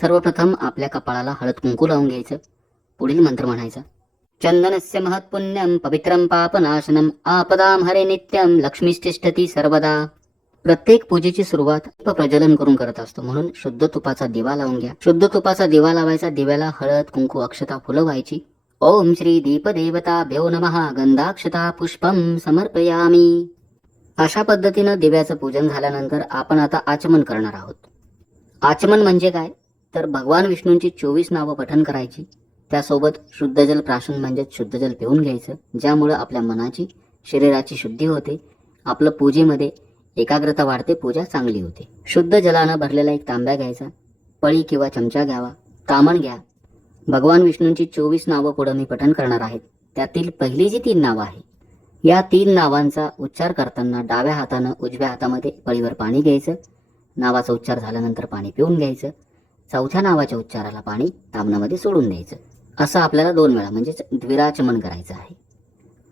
सर्वप्रथम आपल्या कपाळाला हळद कुंकू लावून घ्यायचं. पुढील मंत्र म्हणायचा चंदनस्य महत्पुण्यम पवित्रम पापनाशनम आपदाम हरे नित्यम लक्ष्मीष्टिष्ठती सर्वदा. प्रत्येक पूजेची सुरुवात प्रज्वलन करून करत असतो. म्हणून शुद्ध तुपाचा दिवा लावून घ्या. शुद्ध तुपाचा दिवा लावायचा. दिव्याला हळद कुंकू अक्षता फुलं व्हायची. ओम श्री दीपदेवता भ्यो नमहा गंधाक्षता पुष्पम समर्पयामी. अशा पद्धतीनं दिव्याचं पूजन झाल्यानंतर आपण आता आचमन करणार आहोत. आचमन म्हणजे काय? तर भगवान विष्णूंची चोवीस नावं पठन करायची. त्यासोबत शुद्धजल प्राशन म्हणजेच शुद्धजल पिऊन घ्यायचं ज्यामुळं आपल्या मनाची शरीराची शुद्धी होते. आपलं पूजेमध्ये एकाग्रता वाढते पूजा चांगली होते. शुद्ध जलानं भरलेला एक तांब्या घ्यायचा पळी किंवा चमचा घ्यावा तामण घ्या. भगवान विष्णूंची चोवीस नावं पुढं मी पठन करणार आहेत. त्यातील पहिली जी तीन नावं आहे या तीन नावांचा उच्चार करताना डाव्या हातानं उजव्या हातामध्ये पळीवर पाणी घ्यायचं. नावाचा उच्चार झाल्यानंतर पाणी पिऊन घ्यायचं. चौथ्या नावाच्या उच्चाराला पाणी तामणामध्ये सोडून द्यायचं. असं आपल्याला दोन वेळा म्हणजेच द्विराचमन करायचं आहे.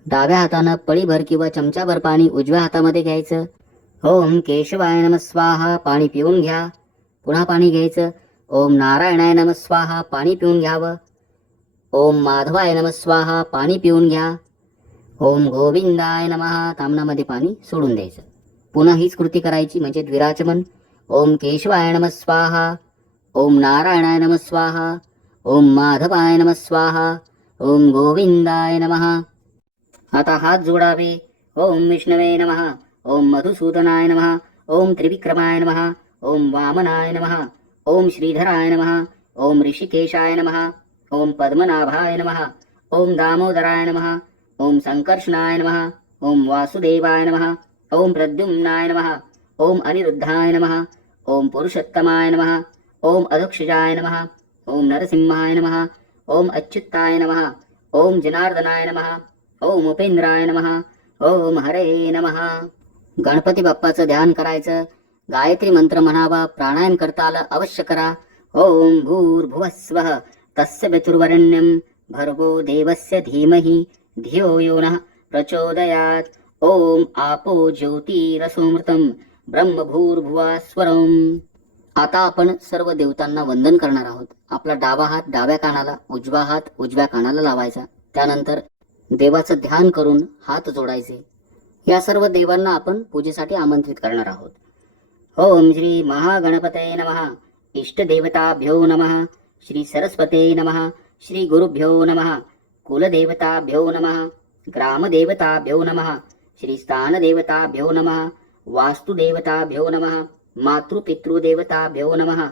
डाव्या हातानं पळीभर किंवा चमचाभर पाणी उजव्या हातामध्ये घ्यायचं. ओम केशवाय नम स्वाहा पाणी पिऊन घ्या. पुन्हा पाणी घ्यायचं. ओम नारायणाय नम स्वाहा पाणी पिऊन घ्यावं. ओम माधवाय नम स्वाहा पाणी पिऊन घ्या. ओम गोविंदाय नमः तामनामध्ये पाणी सोडून द्यायचं. पुन्हा हीच कृती करायची म्हणजे द्विराचमन. ओम केशवाय नम स्वाहा ओम नारायणाय नम स्वाहा ओम माधवाय नम स्वाहा ओम गोविंदाय नमः आता हात जोडावे ओम विष्णवे नमः ओम मधुसूदनाय नमः ओम त्रिविक्रमाय नमः ओम वामनाय नमः ओम श्रीधराय नमः ओम ऋषिकेशाय नमः ओम पद्मनाभाय नमः ओम दामोदराय नमः ओम संकर्षणाय नमः ओम वासुदेवाय नमः ओम प्रद्युम्नाय नमः ओम अनिरुद्धाय नमः ओम पुरुषोत्तमाय नमः ओम अधुक्षजाय नमः ओम नरसिंहाय नमः ओम अच्युताय नमः ओम जनार्दनाय नमः ओम उपेंद्राय नमः ओम हरे नमः। गणपती बाप्पाचं ध्यान करायचं गायत्री मंत्र म्हणावा प्राणायाम करता आलं अवश्य करा. ओम भूर्भुवस्व तस्य पितुर्वरण्यम भर्गो देवस्य धीमहि धियो यो नः प्रचोदयात्। ओम आपो ज्योतिरसोमृतं ब्रह्मभूर्भुवास्वरम्। आता आपण सर्व देवतांना वंदन करणार आहोत. आपला डावा हात डाव्या कानाला उजवा हात उजव्या कानाला लावायचा. त्यानंतर देवाचं ध्यान करून हात जोडायचे. या सर्व देवांना आपण पूजेसाठी आमंत्रित करणार आहोत. ओम श्री महागणपते नमः. इष्टदेवताभ्यो नमः. श्री सरस्वते नमः. श्री गुरुभ्यो नमः. कुलदेवताभ्यो नमः. ग्रामदेवताभ्यो नमः. श्री स्थानदेवताभ्यो नमः. वास्तुदेवताभ्यो नमः. मातृपितृदेवताभ्यो नमः।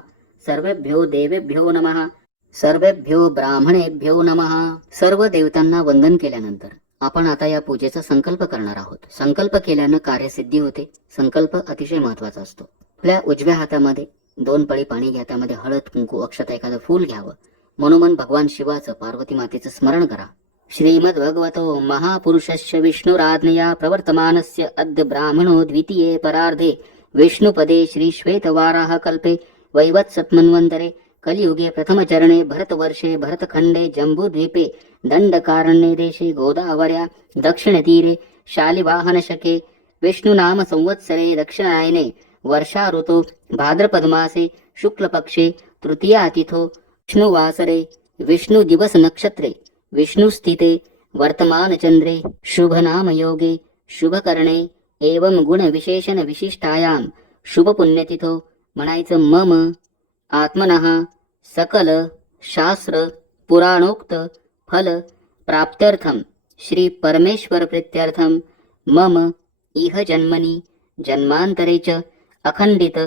सर्वेभ्यो देवेभ्यो नमः। सर्वेभ्यो ब्राह्मणेभ्यो नमः। सर्व देवतांना वंदन केल्यानंतर आपण आता या पूजेचा संकल्प करणार आहोत. संकल्प केल्यानं कार्यसिद्धी होते. संकल्प अतिशय महत्त्वाचा असतो. आपल्या उजव्या हातामध्ये दोन पळी पाणी घ्या. त्यामध्ये हळद कुंकू अक्षता एखादं फूल घ्यावं. मनोमन भगवान शिवाचं पार्वती मातेचं स्मरण करा. श्रीमद भगवतो महापुरुषस्य विष्णुराज्ञया प्रवर्तमानस्य अद्य ब्राह्मणो द्वितीये परार्धे विष्णुपदे श्रीश्वेतवाराह कल्पे वैवत्सत्मन्वन्तरे कलियुगे प्रथमचरणे भरतवर्षे भरतखण्डे जम्बूद्वीपे दण्डकारण्ये देशे गोदावर्या दक्षिणतीरे शालिवाहनशके विष्णुनाम संवत्सरे दक्षिणायने वर्षा ऋतो भाद्रपदमासे शुक्लपक्षे तृतीयातिथो विष्णुवासरे विष्णुदिवसनक्षत्रे विष्णुस्थिते वर्तमानचन्द्रे शुभनामयोगे शुभकर्णे एवं विशिष्टायाम शुभ शुभपुण्यतिथो म्हणायचं मम आत्मनः सकल शास्त्र पुराणोक्त फल प्राप्त्यर्थं श्री परमेश्वर प्रीत्यर्थं मम इह जन्मनि जन्मांतरे च अखंडित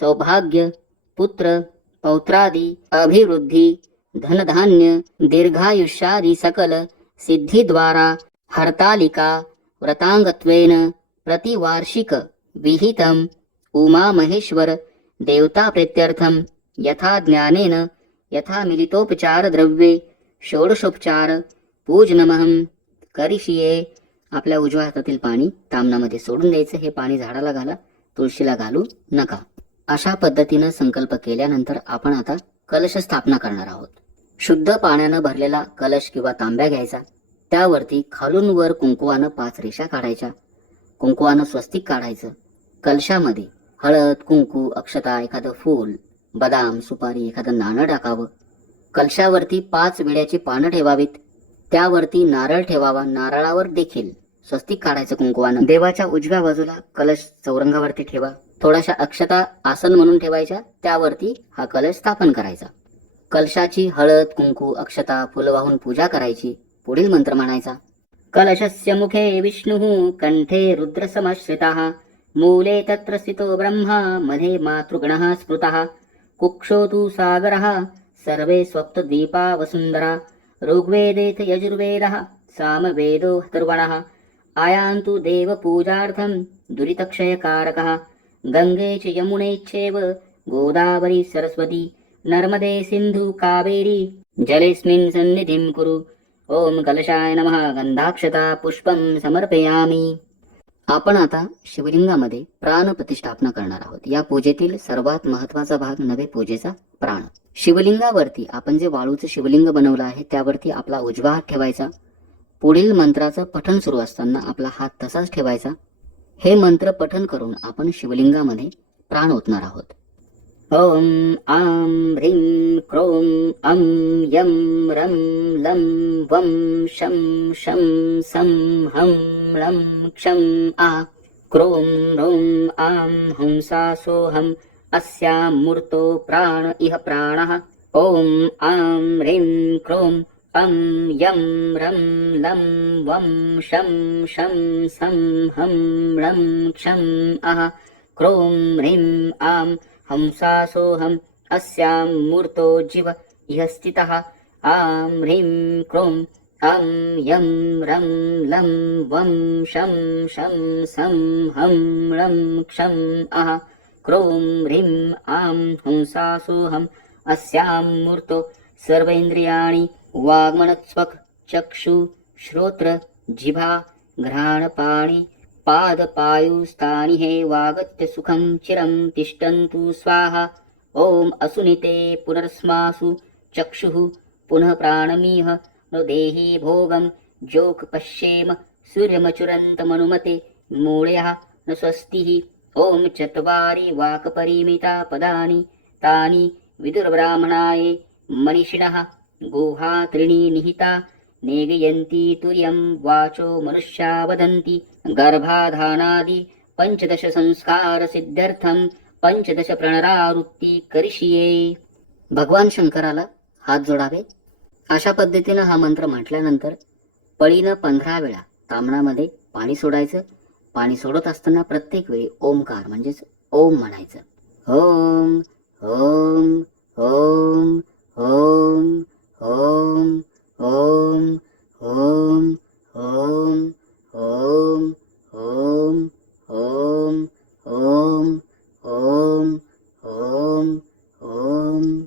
सौभाग्य पुत्र पौत्रादि अभिवृद्धी धनधान्य दीर्घायुष्यादी सकल सिद्धिद्वारा हर्तालिका व्रतांगत्वेन प्रतिवार्षिक विहितम् उमामहेश्वर देवताप्रीत्यर्थं यथा ज्ञानेन यथा मिलितोपचार द्रव्ये षोडशोपचार पूजनमहं करिषिये. आपल्या उजव्या हातातील पाणी तामणामध्ये सोडून द्यायचं. हे पाणी झाडाला घाला तुळशीला घालू नका. अशा पद्धतीनं संकल्प केल्यानंतर आपण आता कलश स्थापना करणार आहोत. शुद्ध पाण्यानं भरलेला कलश किंवा तांब्या घ्यायचा. त्यावरती खालून वर कुंकुवानं पाच रेषा काढायच्या. कुंकुवानं स्वस्तिक काढायचं. कलशामध्ये हळद कुंकू अक्षता एखादं फूल बदाम सुपारी एखादं नाणं टाकावं. कलशावरती पाच विड्याची पानं ठेवावीत. त्यावरती नारळ ठेवावा. नारळावर देखील स्वस्तिक काढायचं कुंकुवानं देवाच्या उजव्या बाजूला कलश चौरंगावरती ठेवा. थोड्याशा अक्षता आसन म्हणून ठेवायच्या. त्यावरती हा कलश स्थापन करायचा. कलशाची हळद कुंकू अक्षता फुलं वाहून पूजा करायची. पुढील मंत्र म्हणायचा. कलशस्य मुखे विष्णुः कण्ठे रुद्रसमश्रितः। मूले तत्र स्थितो ब्रह्मा मध्ये मातृगणः स्मृतः। कुक्षो तु सागरः सर्वे स्वप्तद्वीपा वसुन्धरा ऋग्वेदेथ यजुर्वेदः सामवेदो हतर्वणः आयान्तु देवपूजार्थं दुरितक्षयकारकः। गङ्गे च यमुने चैव गोदावरी सरस्वती। नर्मदे सिन्धु कावेरी। जलेऽस्मिन् सन्निधिं कुरु। ओम कलशाय नमः गंधाक्षता पुष्पम समर्पयामी. आपण आता शिवलिंगामध्ये प्राण प्रतिष्ठापना करणार आहोत. या पूजेतील सर्वात महत्त्वाचा भाग नव्हे पूजेचा प्राण. शिवलिंगावरती आपण जे वाळूचं शिवलिंग बनवलं आहे त्यावरती आपला उजवा हात ठेवायचा. पुढील मंत्राचं पठण सुरू असताना आपला हात तसाच ठेवायचा. हे मंत्र पठण करून आपण शिवलिंगामध्ये प्राण ओतणार आहोत. ॐ आं ह्रीं क्रों अं यं रं लं वं शं शं सं हं लं क्षं आ क्रों रों आं हंसासोऽहम् अस्यां मूर्तो प्राण इह प्राणः ॐ आं ह्रीं क्रों अं यं रं लं वं शं शं सं हं लं क्षं आह क्रों ह्रीं आं हंसासोऽहम् अस्यां मूर्तो जीव इह स्थितः आं ह्रीं क्रों अं यं रं लं वं शं शं सं हं रं क्षं आह क्रों ह्रीं आं हंसासोऽहम् अस्यां मूर्तो सर्वेन्द्रियाणि वाग्मनत्स्वक् चक्षु श्रोत्र जिभा घ्राणपाणि पादपायुस्तानि हे वागत्य सुखं चिरं तिष्ठन्तु स्वाहा। ॐ असुनिते पुनर्स्मासु चक्षुः पुनः प्राणमिह नो देहि भोगं जोक् पश्येम सूर्यमचुरन्तमनुमते मूलयः न स्वस्तिः। ॐ चत्वारि वाक्परिमिता पदानि तानि विदुर्ब्राह्मणाय मनिषिणः गुहा त्रीणि निहिता नेगयन्ति तुर्यं वाचो मनुष्या वदन्ति गर्भाधानादि पञ्चदश संस्कार पंचदश प्रणरावृत्ती करिष्ये। भगवान शंकराला हात जोडावे. अशा पद्धतीनं हा मंत्र म्हटल्यानंतर पळीनं पंधरा वेळा तामणामध्ये पाणी सोडायचं. पाणी सोडत असताना प्रत्येक वेळी ओमकार म्हणजेच ओम म्हणायचं. ओम ओम ओम ओम ओम ओम ओम ओम ओम ओम ओम ओम ओम ओम ओम.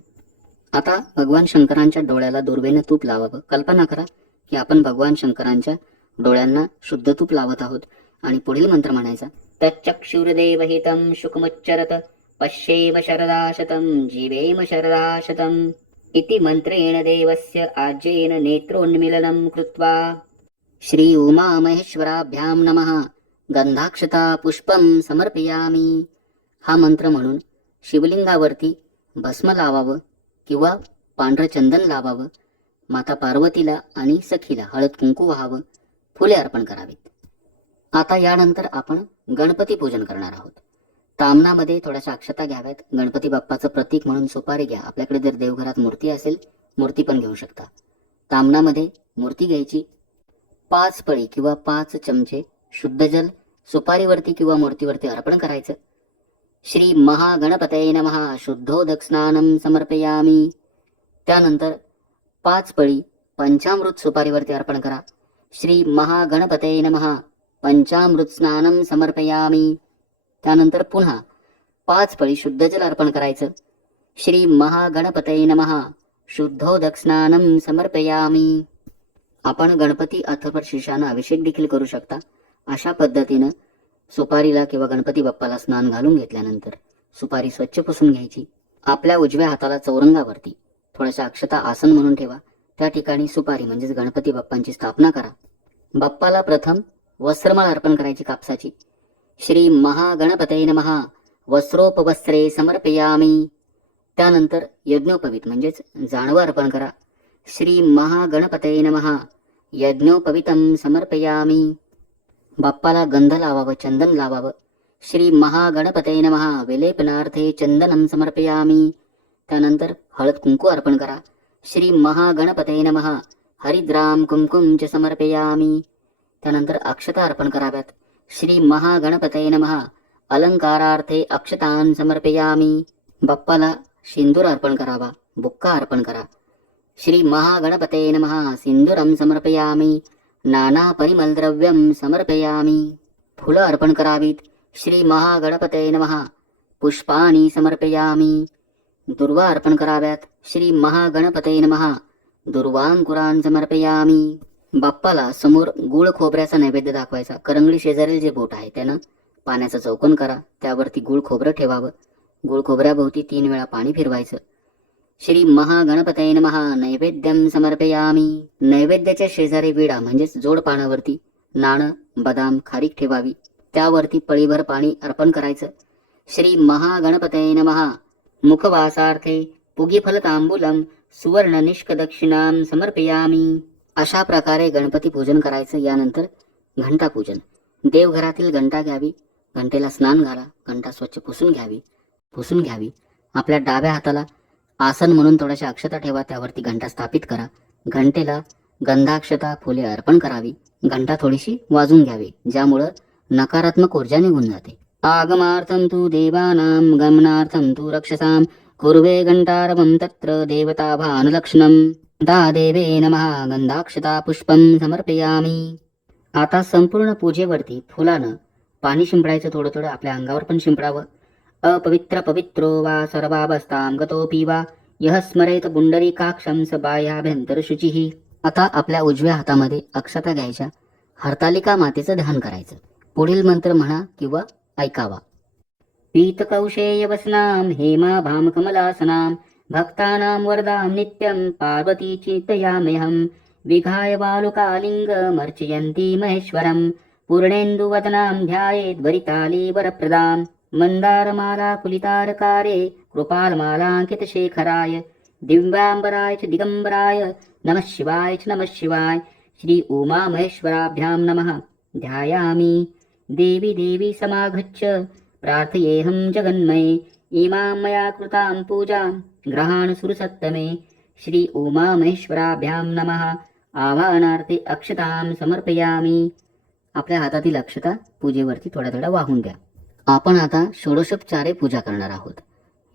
आता भगवान शंकरांच्या डोळ्याला दुर्वेनं तूप लावावं. कल्पना करा की आपण भगवान शंकरांच्या डोळ्यांना शुद्ध तूप लावत आहोत आणि पुढील मंत्र म्हणायचा तच्चक्षुरदेवहितं शुकमुच्चरत पश्येम शरदा शतं जीवेम शरदाशतम् इति मन्त्रेण देवस्य आज्येन नेत्रोन्मिलनं कृत्वा। श्री उमामहेश्वराभ्यां नमः। गंधाक्षता पुष्पं समर्पयामी। हा मंत्र म्हणून शिवलिंगावरती भस्म लावावं किंवा पांढरं चंदन लावावं माता पार्वतीला आणि सखीला हळद कुंकू व्हावं फुले अर्पण करावीत. आता यानंतर आपण गणपती पूजन करणार आहोत. तामनामध्ये थोड्याशा अक्षता घ्याव्यात. गणपती बाप्पाचं प्रतीक म्हणून सुपारी घ्या. आपल्याकडे जर देवघरात मूर्ती असेल मूर्ती पण घेऊ शकता. तामनामध्ये मूर्ती घ्यायची. पाच पळी किंवा पाच चमचे शुद्ध जल सुपारीवरती किंवा मूर्तीवरती अर्पण करायचं. श्री महागणपतये नमः. शुद्धोदक स्नानम समर्पयामी. त्यानंतर पाच पळी पंचामृत सुपारीवरती अर्पण करा. श्री महागणपतये महा पंचामृत स्नानम समर्पयामी. त्यानंतर पुन्हा पाच पळी शुद्ध जल अर्पण करायचं. श्री महागणपतये नमहा शुद्धोदक स्नानम समर्पयामी. आपण गणपती अथवा शीर्षानं अभिषेक देखील करू शकता. अशा पद्धतीनं सुपारीला किंवा गणपती बाप्पाला स्नान घालून घेतल्यानंतर सुपारी स्वच्छ पुसून घ्यायची. आपल्या उजव्या हाताला चौरंगावरती थोड्याशा अक्षता आसन म्हणून ठेवा. त्या ठिकाणी सुपारी म्हणजेच गणपती बाप्पांची स्थापना करा. बाप्पाला प्रथम वस्त्रमाळ अर्पण करायची कापसाची. श्री महागणपतये नमः. वस्त्रोपवस्त्रे समर्पयामी. त्यानंतर यज्ञोपवीत म्हणजेच जाणवं अर्पण करा. श्री महागणपतये नमहा यज्ञोपवितम समर्पयामी. बाप्पाला गंध लावावं चंदन लावावं. श्री महागणपतये नमः. विलेपनार्थे चंदनम समर्पयामी. त्यानंतर हळद कुंकू अर्पण करा. श्री महागणपतये नमहा हरिद्राम कुमकुम च समर्पयामी. त्यानंतर अक्षता अर्पण कराव्यात. श्री महागणपते नमः। अलंकारार्थे अक्षतान समर्पयामी। बाप्पाला सिंदूर अर्पण करावा बुक्का अर्पण करा। श्री महागणपते नमः। सिंदूरम समर्पयामी। नाना परिमलद्रव्यं समर्पयामी। फुलं अर्पण करावीत। श्री महागणपते नमः। पुष्पाणि समर्पयामी। दुर्वा अर्पण कराव्यात। श्री महागणपते नमः। दुर्वांकुरान समर्पयामी। बाप्पाला समोर गुळ खोबऱ्याचा नैवेद्य दाखवायचा. करंगळी शेजारील जे बोट आहे त्यानं पाण्याचं चौकन करा. त्यावरती गुळ खोबरं ठेवावं. गुळ खोबऱ्याभोवती तीन वेळा पाणी फिरवायचं. श्री महागणपतये महा नैवेद्यम समर्पयामी. नैवेद्याच्या शेजारी विडा म्हणजेच जोड पानावरती नाणं बदाम खारीक ठेवावी. त्यावरती पळीभर पाणी अर्पण करायचं. श्री महागणपतये महा मुखवासार्थे पुगीफल तांबूलम सुवर्ण निष्कदक्षिणाम समर्पयामी. अशा प्रकारे गणपती पूजन करायचं यानंतर घंटा पूजन देवघरातील घंटा घ्यावी घंटेला स्नान घाला घंटा स्वच्छ पुसून घ्यावी पुसून घ्यावी. आपल्या डाव्या हाताला आसन म्हणून थोड्याशा अक्षता ठेवा त्यावरती घंटा स्थापित करा. घंटेला गंधाक्षता फुले अर्पण करावी घंटा थोडीशी वाजून घ्यावी ज्यामुळं नकारात्मक ऊर्जा निघून जाते. आगमार्थम तू देवानां गमनार्थम तू रक्षसाम कुर्वे घंटारवं तत्र देवता भानुलक्षणं देवे नमः. गंधाक्षता पुष्पं समर्पयामी. आता संपूर्ण पूजेवरती फुलानं पाणी शिंपडायचं थोडं थोडं आपल्या अंगावर पण शिंपडावं. अपवित्र पवित्रो वा सर्वावस्थां गतोपि वा. यह स्मरेत बुंडरी काक्षम बाह्याभ्यंतर शुचिही आता आपल्या उजव्या हातामध्ये अक्षता घ्यायच्या. हरतालिका मातेचं ध्यान करायचं. पुढील मंत्र म्हणा किंवा ऐकावा. पीतकौशेयवसनां हेमा भामकमलासनां भक्तानां वरदां नित्यं पार्वती चिन्तयाम्यहं। विघाय बालुकालिङ्गमर्चयन्ती महेश्वरं। पूर्णेन्दुवदनां ध्यायेद्वरिताली वरप्रदां। मन्दारमाला कुलितारकारे कृपालमालाङ्कितशेखराय। दिव्याम्बराय च दिगम्बराय नमः शिवाय च नमः शिवाय। श्री उमामहेश्वराभ्यां नमः। ध्यायामि। देवी देवी समागच्छ। प्रार्थयेऽहं जगन्मये। इमां मया कृतां पूजाम्। ग्रहाण सुरसत्तमे श्री उमामहेश्वराभ्यां नमः. आवाहनार्थे अक्षताम समर्पयामी. आपल्या हातातील अक्षता पूजेवरती थोड्या थोड्या वाहून द्या. आपण आता षोडशोपचारे पूजा करणार आहोत.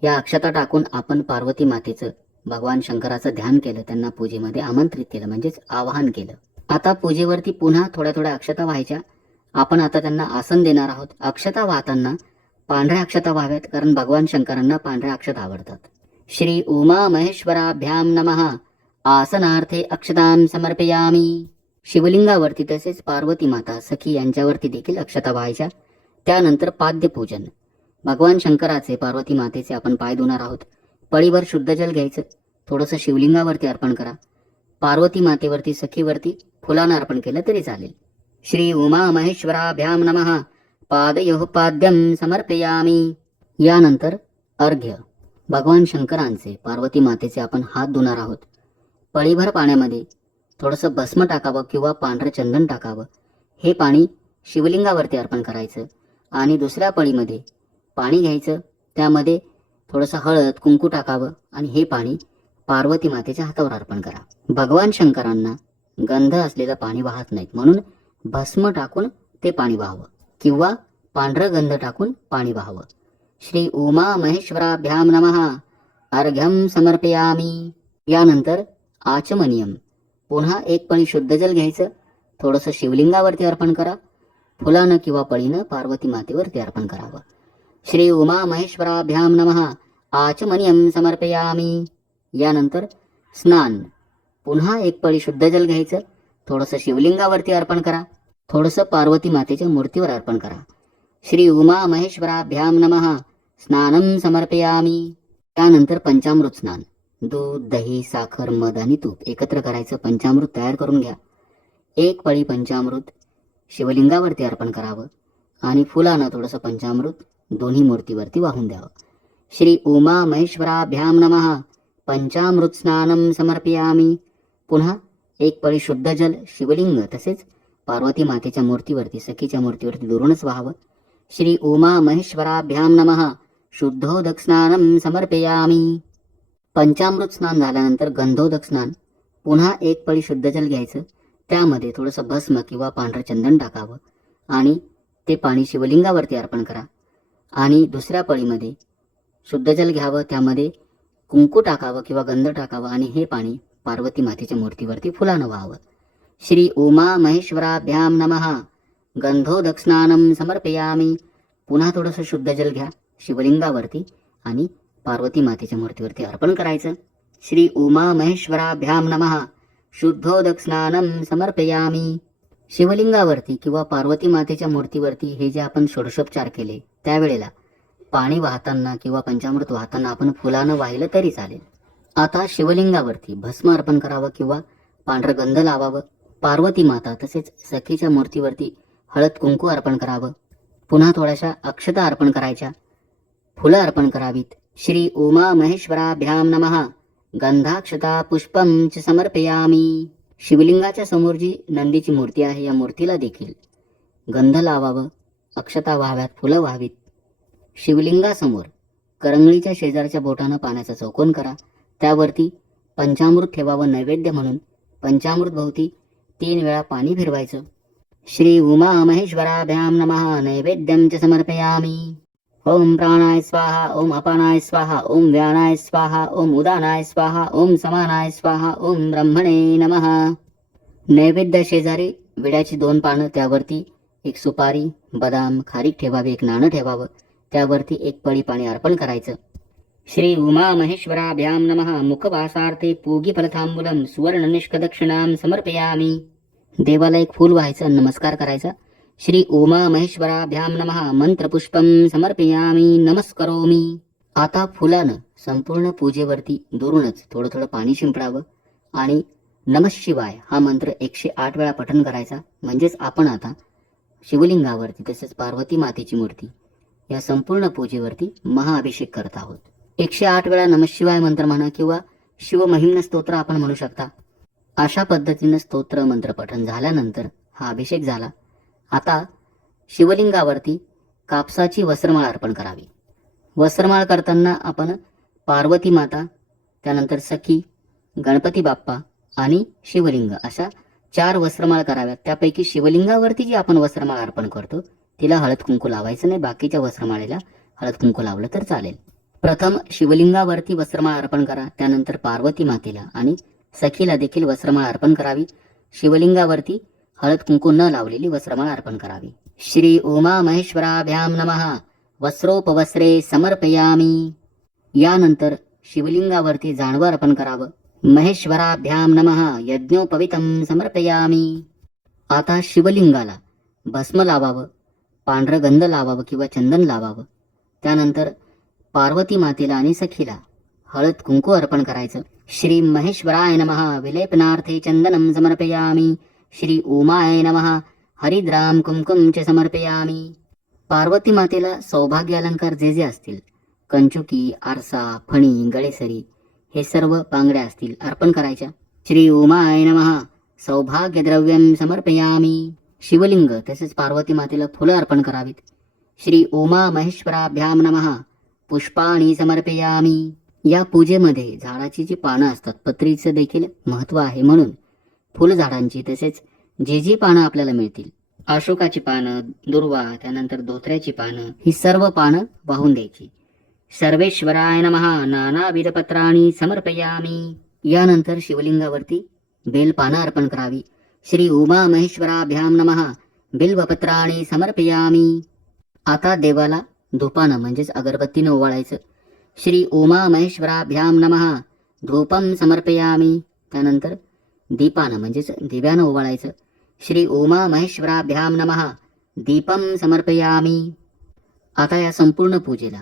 या अक्षता टाकून आपण पार्वती मातेचं भगवान शंकराचं ध्यान केलं त्यांना पूजेमध्ये आमंत्रित केलं म्हणजेच आवाहन केलं. आता पूजेवरती पुन्हा थोड्या थोड्या अक्षता व्हायच्या. आपण आता त्यांना आसन देणार आहोत. अक्षता वाहताना पांढऱ्या अक्षता व्हाव्यात कारण भगवान शंकरांना पांढऱ्या अक्षता आवडतात. श्री उमा महेश्वराभ्याम नमः. आसनार्थे अक्षतां समर्पयामी. शिवलिंगावरती तसेच पार्वती माता सखी यांच्यावरती देखील अक्षता व्हायच्या. त्यानंतर पाद्यपूजन. भगवान शंकराचे पार्वती मातेचे आपण पाय धुणार आहोत. पळीभर शुद्ध जल घ्यायचं. थोडंसं शिवलिंगावरती अर्पण करा. पार्वती मातेवरती सखीवरती फुलानं अर्पण केलं तरी चालेल. श्री उमा महेश्वराभ्याम नमः. पादयोः पाद्यं समर्पयामी. यानंतर अर्घ्य. भगवान शंकरांचे पार्वती मातेचे आपण हात धुणार आहोत. पळीभर पाण्यामध्ये थोडंसं भस्म टाकावं किंवा पांढरं चंदन टाकावं. हे पाणी शिवलिंगावरती अर्पण करायचं. आणि दुसऱ्या पळीमध्ये पाणी घ्यायचं. त्यामध्ये थोडंसं हळद कुंकू टाकावं आणि हे पाणी पार्वती मातेच्या हातावर अर्पण करा. भगवान शंकरांना गंध असलेलं पाणी वाहत नाहीत. म्हणून भस्म टाकून ते पाणी वाहावं किंवा पांढरं गंध टाकून पाणी वाहावं. श्री उमा महेश्वराभ्याम नमः। अर्घ्यम समर्पयामी। यानंतर आचमनियम। पुन्हा एक पळी शुद्ध जल घ्यायचं थोडंसं शिवलिंगावरती अर्पण करा फुलानं किंवा पळीनं पार्वती मातेवरती अर्पण करावं. श्री उमा महेश्वराभ्याम नमः। आचमनियम समर्पयामी। यानंतर स्नान। पुन्हा एक पळी शुद्ध जल घ्यायचं थोडंसं शिवलिंगावरती अर्पण करा थोडंसं पार्वती मातेच्या मूर्तीवर अर्पण करा. श्री उमा महेश्वराभ्याम नमः। स्नानं समर्पयामी. त्यानंतर पंचामृत स्नान. दूध दही साखर मध आणि तूप एकत्र करायचं. पंचामृत तयार करून घ्या. एक पळी पंचामृत. शिवलिंगावरती अर्पण करावं. आणि फुलानं थोडंसं पंचामृत. दोन्ही मूर्तीवरती वाहून द्यावं. श्री उमा महेश्वराभ्याम नमः. पंचामृत स्नानं समर्पयामी. पुन्हा एक पळी शुद्ध जल शिवलिंग तसेच पार्वती मातेच्या मूर्तीवरती सखीच्या मूर्तीवरती दुरूनच व्हावं. श्री उमा महेश्वराभ्याम नमः. शुद्धोदक स्नानं समर्पयामी. पंचामृत स्नान झाल्यानंतर गंधोदक स्नान पुन्हा एक पळी शुद्ध जल घ्यायचं त्यामध्ये थोडंसं भस्म किंवा पांढरं चंदन टाकावं आणि ते पाणी शिवलिंगावरती अर्पण करा. आणि दुसऱ्या पळीमध्ये शुद्ध जल घ्यावं त्यामध्ये कुंकू टाकावं किंवा गंध टाकावं आणि हे पाणी पार्वती मातेच्या मूर्तीवरती फुलानं व्हावं. श्री उमा महेश्वराभ्यां नमः. गंधोदक स्नानं समर्पयामी. पुन्हा थोडंसं शुद्ध जल घ्या. शिवलिंगावरती आणि पार्वती मातेच्या मूर्तीवरती अर्पण करायचं. श्री उमा महेश्वराभ्याम नमः. शुद्धोदक स्नानम समर्पयामी. शिवलिंगावरती किंवा पार्वती मातेच्या मूर्तीवरती हे जे आपण षोडशोपचार केले त्यावेळेला पाणी वाहताना किंवा पंचामृत वाहताना आपण फुलानं वाहिलं तरी चालेल. आता शिवलिंगावरती भस्म अर्पण करावं किंवा पांढरं गंध लावावं पार्वती माता तसेच सखीच्या मूर्तीवरती हळद कुंकू अर्पण करावं पुन्हा थोड्याशा अक्षता अर्पण करायच्या फुलं अर्पण करावीत. श्री उमा महेश्वराभ्यां नमः. गंधाक्षता पुष्पं च समर्पयामी. शिवलिंगाच्या समोर जी नंदीची मूर्ती आहे या मूर्तीला देखील गंध लावावं अक्षता व्हाव्यात फुलं व्हावीत. शिवलिंगासमोर करंगळीच्या शेजारच्या बोटानं पाण्याचा चौकोन करा. त्यावरती पंचामृत ठेवावं नैवेद्य म्हणून पंचामृत भोवती तीन वेळा पाणी फिरवायचं. श्री उमा महेश्वराभ्यां नमः. नैवेद्यं च समर्पयामी. ओम प्राणाय स्वाहा ओम अपानाय स्वाहा ओम व्यानाय स्वाहा ओम उदानाय स्वाहा ओम समानाय स्वाहा ओम ब्रह्मणे नमः। नैवेद्य शेजारी विड्याची दोन पानं त्यावरती एक सुपारी बदाम खारीक ठेवावी एक नाणं ठेवावं त्यावरती एक पळी पाणी अर्पण करायचं. श्री उमा महेश्वराभ्यां नमः मुखवासार्थे पूगी फलथांबुलम सुवर्ण निष्कदक्षिणाम समर्पयामी. देवाला एक फूल व्हायचं नमस्कार करायचा. श्री उमा महेश्वराभ्यां नमः. मंत्रपुष्पं समर्पयामी. नमस्करोमी. आता फुलानं संपूर्ण पूजेवरती दुरूनच थोडं थोडं पाणी शिंपडावं आणि नमः शिवाय हा मंत्र एकशे आठ वेळा पठण करायचा. म्हणजेच आपण आता शिवलिंगावरती तसेच पार्वती मातेची मूर्ती या संपूर्ण पूजेवरती महाअभिषेक करत आहोत. एकशे आठ वेळा नमः शिवाय मंत्र म्हणा किंवा शिवमहिम्न स्तोत्र आपण म्हणू शकता. अशा पद्धतीनं स्तोत्र मंत्र पठण झाल्यानंतर हा अभिषेक झाला. आता शिवलिंगावरती कापसाची वस्त्रमाळ अर्पण करावी. वस्त्रमाळ करताना आपण पार्वती माता त्यानंतर सखी गणपती बाप्पा आणि शिवलिंग अशा चार वस्त्रमाळ कराव्यात. त्यापैकी शिवलिंगावरती जी आपण वस्त्रमाळ अर्पण करतो तिला हळद कुंकू लावायचं नाही. बाकीच्या वस्त्रमाळेला हळद कुंकू लावलं तर चालेल. प्रथम शिवलिंगावरती वस्त्रमाळ अर्पण करा. त्यानंतर पार्वती मातेला आणि सखीला देखील वस्त्रमाळ अर्पण करावी. शिवलिंगावरती हळद कुंकू न लावलेली वस्त्रमाळ अर्पण करावी. श्री उमा महेश्वराभ्यां नमः. वस्त्रोपवस्त्रे समर्पयामी. यानंतर शिवलिंगावरती जाणवं अर्पण करावं. महेश्वराभ्यां नमः. यज्ञोपवितं समर्पयामी. आता शिवलिंगाला भस्म लावावं पांढरं गंध लावावं किंवा चंदन लावावं. त्यानंतर पार्वती मातेला आणि सखीला हळद कुंकू अर्पण करायचं. श्री महेश्वराय नमः. विलेपनार्थे चंदनं समर्पयामी. श्री उमाय नमः. हरिद्राम कुमकुम च समर्पयामी. पार्वती मातेला सौभाग्य अलंकार जे जे असतील कंचुकी आरसा फणी गळेसरी हे सर्व पांगड्या असतील अर्पण करायच्या. श्री उमाय नमः. सौभाग्य द्रव्यम समर्पयामी. शिवलिंग तसेच पार्वती मातेला फुलं अर्पण करावीत. श्री उमा महेश्वराभ्याम नमः. पुष्पाणी समर्पयामी. या पूजेमध्ये झाडाची जी पानं असतात पत्रीचं देखील महत्त्व आहे म्हणून फुलझाडांची तसेच जी जी पानं आपल्याला मिळतील अशोकाची पानं दुर्वा त्यानंतर धोत्र्याची पानं ही सर्व पानं वाहून द्यायची. सर्वेश्वराय महा नानाविध पत्राणी समर्पयामी. यानंतर शिवलिंगावरती बेलपानं अर्पण करावी. श्री उमा महेश्वराभ्यां नमहा बिल्वपत्राणी समर्पयामी. आता देवाला धूपानं म्हणजेच अगरबत्तीनं ओवाळायचं. श्री उमा महेश्वराभ्यां नमहा धूपम समर्पयामी. त्यानंतर दीपानं म्हणजेच दिव्यानं ओवाळायचं श्री उमा महेश्वराभ्यां नमः. दीपम समर्पयामी. आता या संपूर्ण पूजेला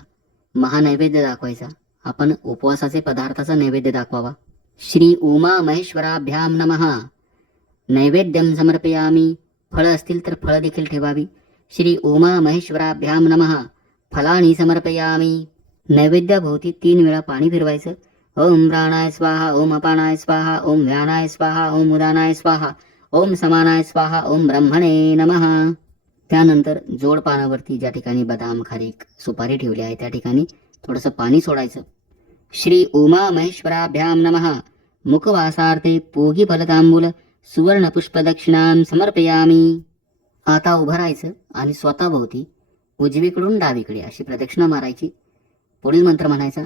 महानैवेद्य दाखवायचा. आपण उपवासाचे पदार्थाचा नैवेद्य दाखवावा. श्री उमा महेश्वराभ्यां नमः. नैवेद्यम समर्पयामी. फळं असतील तर फळं देखील ठेवावी. श्री उमा महेश्वराभ्यां नमः. फलाणी समर्पयामी. नैवेद्याभोवती तीन वेळा पाणी फिरवायचं. ओम प्राणाय स्वाहा ओम अपानाय स्वाहा ओम व्यानाय स्वाहा ओम उदानाय स्वाहा ओम समानाय स्वाहा ओम ब्रह्मणे नमः. त्यानंतर जोड पानावरती ज्या ठिकाणी बदाम खारीक सुपारी ठेवली आहे त्या ठिकाणी थोडंसं पाणी सोडायचं. श्री उमा महेश्वराभ्याम नमः. मुखवासार्थे पोगी फलतांबूल सुवर्ण पुष्पदक्षिणां समर्पयामी. आता उभं राहायचं आणि स्वतःभोवती उजवीकडून डावीकडे अशी प्रदक्षिणा मारायची. पुढील मंत्र म्हणायचा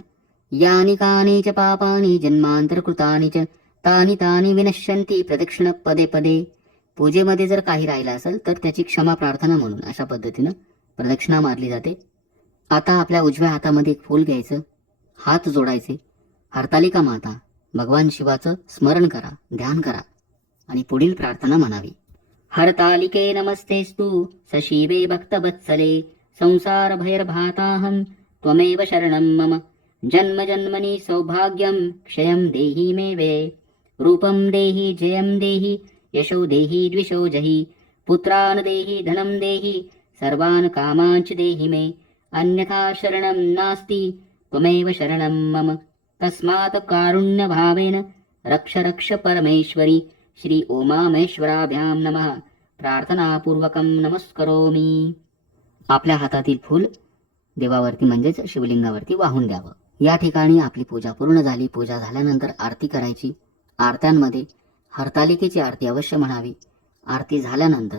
यानि कानि च पापानि जन्मांतरकृतानि च तानि तानि विनश्यन्ति प्रदक्षिण पदे। पदे पूजेमध्ये जर काही राहिलं असेल तर त्याची क्षमा प्रार्थना म्हणून अशा पद्धतीनं प्रदक्षिणा मारली जाते. आता आपल्या उजव्या हातामध्ये एक फूल घ्यायचं हात जोडायचे. हरतालिका माता भगवान शिवाचं स्मरण करा ध्यान करा आणि पुढील प्रार्थना म्हणावी. हरतालिके नमस्तेस्तु सशिवे भक्तवत्सले संसार भैर्भाताहं त्वमेव शरणं मम जन्मजन्मनि सौभाग्यं क्षयं देहि मे वे। रूपं देहि जयं देहि यशो देहि द्विषो जहि। पुत्रान् देहि धनं देहि सर्वान् कामांच देहि मे। अन्यथा शरणं नास्ति त्वमेव शरणं मम। तस्मात् कारुण्यभावेन रक्ष रक्ष परमेश्वरी। श्री उमामेश्वराभ्यां नमः। प्रार्थनापूर्वकं नमस्करोमि। आपल्या हातातील फूल देवावरती म्हणजेच शिवलिंगावरती वाहून द्यावं। या ठिकाणी आपली पूजा पूर्ण झाली. पूजा झाल्यानंतर आरती करायची. आरत्यांमध्ये हरतालिकेची आरती अवश्य म्हणावी. आरती झाल्यानंतर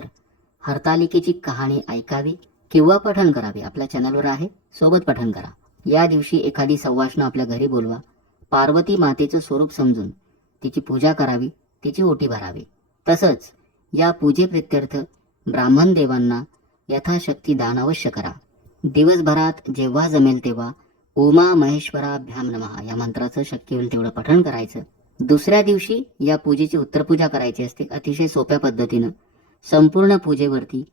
हरतालिकेची कहाणी ऐकावी किंवा पठण करावे. आपल्या चॅनलवर आहे. सोबत पठण करा. या दिवशी एखादी सवाष्ण आपल्या घरी बोलवा. पार्वती मातेचं स्वरूप समजून तिची पूजा करावी. तिची ओटी भरावी. तसंच या पूजेप्रित्यर्थ ब्राह्मण देवांना यथाशक्ती दान अवश्य करा. दिवसभरात जेव्हा जमेल तेव्हा उमा महेश्वराभ्याम नमः. या मंत्राचं शक्य होईल तेवढं पठण करायचं. दुसऱ्या दिवशी या पूजेची उत्तरपूजा करायची असते. अतिशय सोप्या पद्धतीनं. संपूर्ण पूजेवरती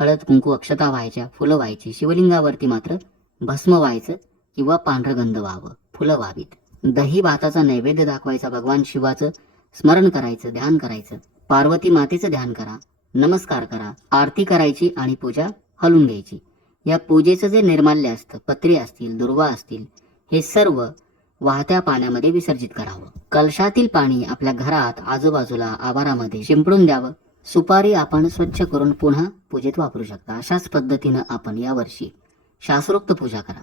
हळद कुंकू अक्षता व्हायच्या फुलं व्हायची. शिवलिंगावरती मात्र भस्म व्हायचं किंवा पांढरगंध व्हावं. फुलं व्हावीत. दही भाताचा नैवेद्य दाखवायचा. भगवान शिवाचं स्मरण करायचं ध्यान करायचं. पार्वती मातेचं ध्यान करा. नमस्कार करा. आरती करायची आणि पूजा हलून घ्यायची. या पूजेचं जे निर्माल्य असतं पत्रे असतील दुर्वा असतील हे सर्व वाहत्या पाण्यामध्ये विसर्जित करावं. कलशातील पाणी आपल्या घरात आजूबाजूला आवारामध्ये शिंपडून द्यावं. सुपारी आपण स्वच्छ करून पुन्हा पूजेत वापरू शकता. अशाच पद्धतीनं आपण यावर्षी शास्त्रोक्त पूजा करा.